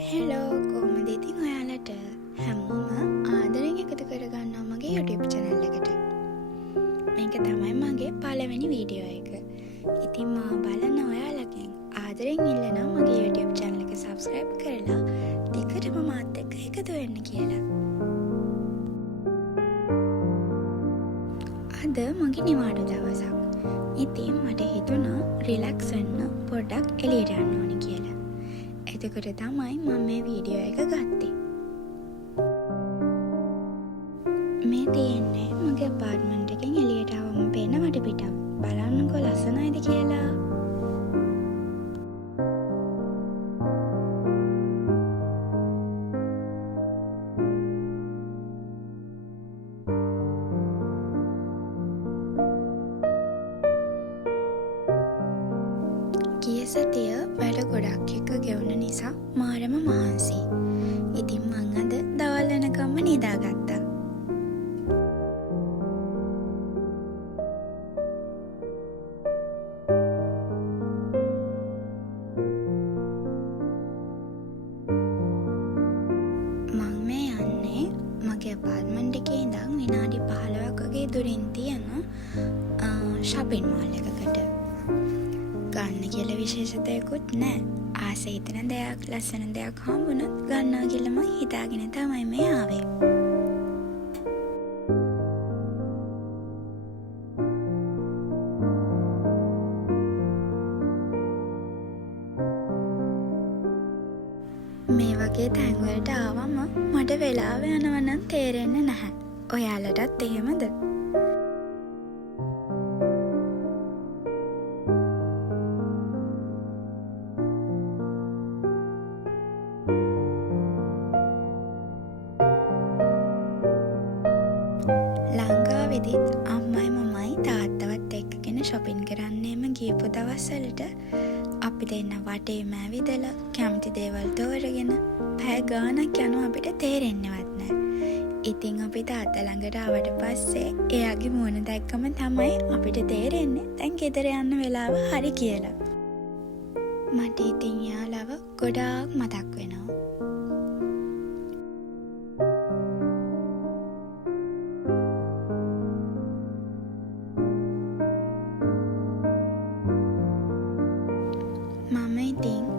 Hello කොහොමද ඉතින් ඔයාලට හැමෝම ආදරෙන් එකතු කරගන්නවා මගේ YouTube channel එකට. මේක තමයි මගේ පළවෙනි වීඩියෝ එක. ඉතින් මා බලන ඔයාලගෙන් ආදරෙන් ඉල්ලනවා මගේ YouTube channel එක subscribe කරලා දිගටම මාත් එක්ක එකතු වෙන්න කියලා. අද මගේ නිවාඩු දවසක්. ඉතින් මට හිතුණා රිලැක්ස් වෙන්න පොඩ්ඩක් එළියට යන්න ඕනේ කියලා. එතකොට තමයි මම මේ වීඩියෝ එක ගත්තේ. මේ තියෙන්නේ මගේ අපාර්ට්මන්ට් එකෙන් එළියට ආවම පේන වටපිටාව. බලන්නකෝ ලස්සනයිද කියලා. ගිය සතිය වැඩ ගොඩක් එක්ක ගෙවුන නිසා මාරම මහන්සි. ඉතින් මං අද දවල් වෙනකම්ම නිදාගත්තා. මං මේ යන්නේ මගේ අපාර්ට්මන්ට් එකේ ඉඳන් විනාඩි 15ක වගේ දුරින් තියෙන shopping mall එකකට. ගන්න කියලා විශේෂ දෙයක්වත් නැහැ. ආස හිතෙන දෙයක්, ලස්සන දෙයක් හම්බුනොත් ගන්නවා කියලා මම හිතාගෙන තමයි මේ ආවේ. මේ වගේ තැන් වලට ආවම මට වෙලාව යනවා නම් තේරෙන්නේ නැහැ. ඔයාලටත් එහෙමද? ලංකාවෙදිත් අම්මයි මමයි තාත්තවත් එක්කගෙන shopping කරන්නේම ගියපු දවස්වලට අපි දෙන්න වටේම ඇවිදලා කැමති දේවල් තෝරගෙන පැය ගාණක් යනවා අපිට තේරෙන්නේවත් නැහැ. ඉතින් අපි තාත්තා ළඟට ආවට පස්සේ එයාගේ මූණ දැක්කම තමයි අපිට තේරෙන්නේ දැන් ගෙදර යන්න වෙලාව හරි කියලා. මට ඉතින් යාළුව ගොඩාක් මතක් වෙනවා.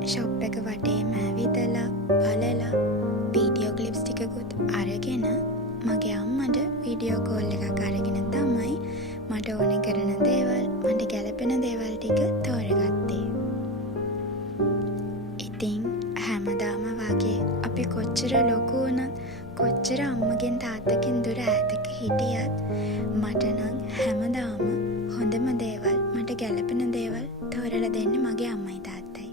ෂොප් එක වටේම ඇවිදලා බලලා වීඩියෝ ක්ලිප්ස් ටිකකුත් අරගෙන මගේ අම්මට වීඩියෝ කෝල් එකක් අරගෙන තමයි මට ඕනේ කරන දේවල්, මට ගැළපෙන දේවල් ටික තෝරගත්තේ. ඉතින් හැමදාම වගේ අපි කොච්චර ලොකු වුණත්, කොච්චර අම්මගෙන් තාත්තගෙන් දුර ඈතක හිටියත් මට නම් හැමදාම හොඳම දේවල්, මට ගැළපෙන දේවල් තෝරලා දෙන්නේ මගේ අම්මයි තාත්තයි.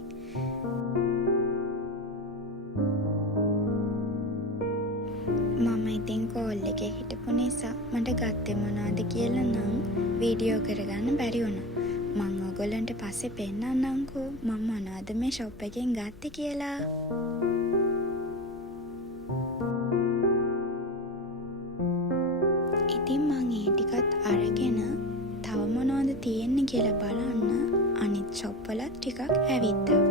මම ඉතින් කෝල් එකේ හිටපු නිසා මට ගත්තේ මොනවද කියලා නම් වීඩියෝ කරගන්න බැරි වුණා. මම ඔයගොල්ලන්ට පස්සේ පෙන්නන්නම්කෝ මම මොනවද මේ ෂොප් එකෙන් ගත්තේ කියලා. ඉතින් මම ඒ ටිකත් අරගෙන තව මොනවද තියෙන්නේ කියලා බලන්න අනිත් ෂොප් වලත් ටිකක් ඇවිත්තා.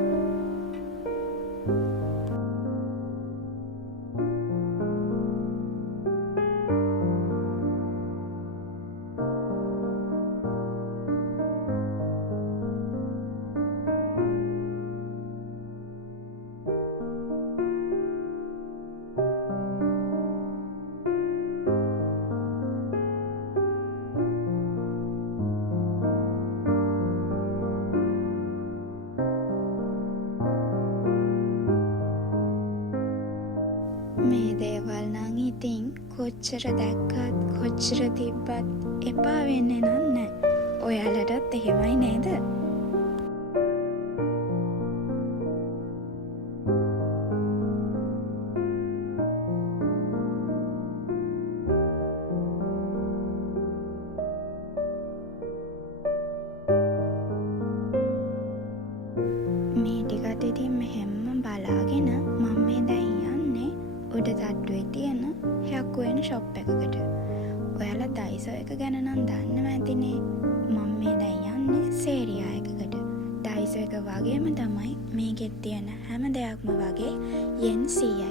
මේ දේවල් නම් ඉතින් කොච්චර දැක්කත් කොච්චර තිබ්බත් එපා වෙන්නේ නැහැ. ඔයාලටත් එහෙමයි නේද? මේ ටිකත් ඉතින් මෙහෙම බලාගෙන මම මේ දැන් යන්නේ උඩ තට්ටුවේ තියෙන හැක්කුවෙන ෂොප් එකකට. ඔයාලා ඩයිසෝ එක ගැන නම් දන්නව ඇතිනේ. මම මේ දැන් යන්නේ සේරියා එකකට. ඩයිසෝ එක වගේම තමයි මේකෙත් තියෙන හැම දෙයක්ම වගේ යෙන් 100යි.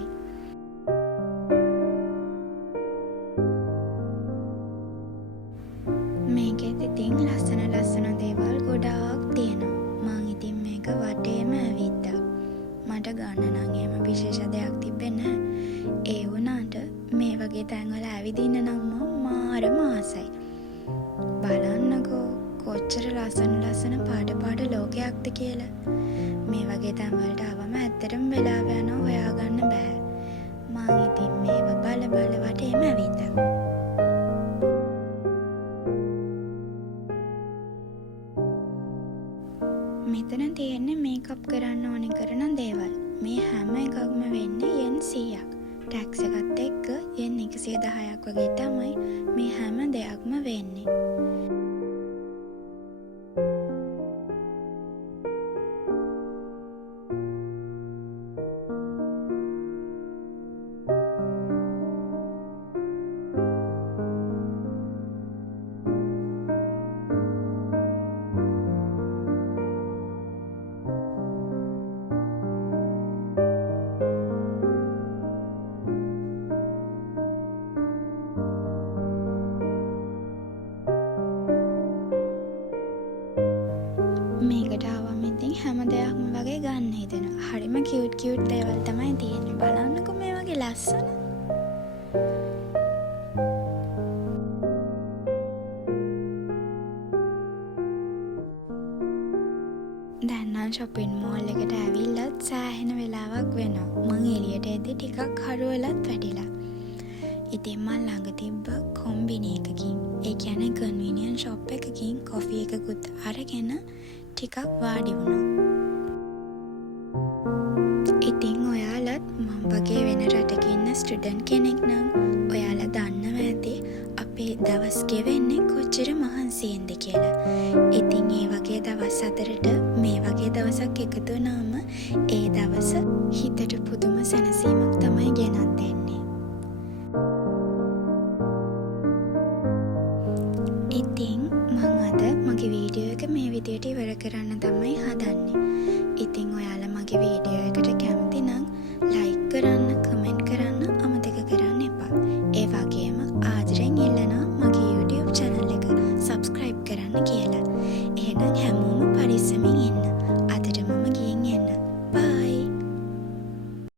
මේකෙත් ඉතින් ලස්සන දේවල් ගොඩාක් තියෙනවා. මං ඉතින් මේක වටේම ඇවිද්දා. මට ගන්න නම් එහෙම විශේෂ දෙයක් තිබෙන්නේ නැහැ. ඒ වුණාට මේ වගේ තැන්වල ඇවිදින්න නම් මාරම ආසයි. බලන්නකෝ කොච්චර ලස්සන පාට ලෝකයක්ද කියලා. මේ වගේ තැන්වලට ආවම ඇත්තටම වෙලාව යනවා හොයාගන්න බෑ. මං ඉතින් මේව බල වටේම ඇවිද්දා. මෙතන තියෙන්නේ මේකප් කරන්න ඕනේ කරන දේවල්. මේ හැම එකක්ම වෙන්නේ යෙන් 100ක්. ටැක්ස් එකත් එක්ක යෙන් 110ක් වගේ තමයි මේ හැම දෙයක්ම වෙන්නේ. මේකට ආවම ඉතින් හැම දෙයක්ම වගේ ගන්න හිතෙනවා. හරිම කියුට් දේවල් තමයි තියෙන්නේ. බලන්නකෝ මේ වගේ ලස්සන. දැන් නම් shopping mall එකට ඇවිල්ලත් සෑහෙන වෙලාවක් වෙනවා. මං එළියට එද්දි ටිකක් හරුවලත් වැටිලා. ඉතින් මං ළඟ තිබ්බ කොම්බිනි එකකින්, ඒ කියන්නේ කන්වීනියන්ට් ෂොප් එකකින් කොෆි එකකුත් අරගෙන ටිකක් වාඩි වුණා. ඉතින් ඔයාලත් මම වගේ වෙන රටක ඉන්න ස්ටුඩන්ට් කෙනෙක් නම් ඔයාලා දන්නවා ඇති අපේ දවස් ගෙවෙන්නේ කොච්චර මහන්සියෙන්ද කියලා. ඉතින් ඒ වගේ දවස් අතරට මේ වගේ දවසක් එකතු වුණාම ඒ දවස හිතට පුදුම සැනසීමක් තමයි ගෙනත් දෙන්නේ. ඉතින් මම අද මගේ වීඩියෝ එක මේ විදියට ඉවර කරන්න තමයි හදන්නේ. ඉතින් ඔයාලා මගේ වීඩියෝ එකට කැමති නම්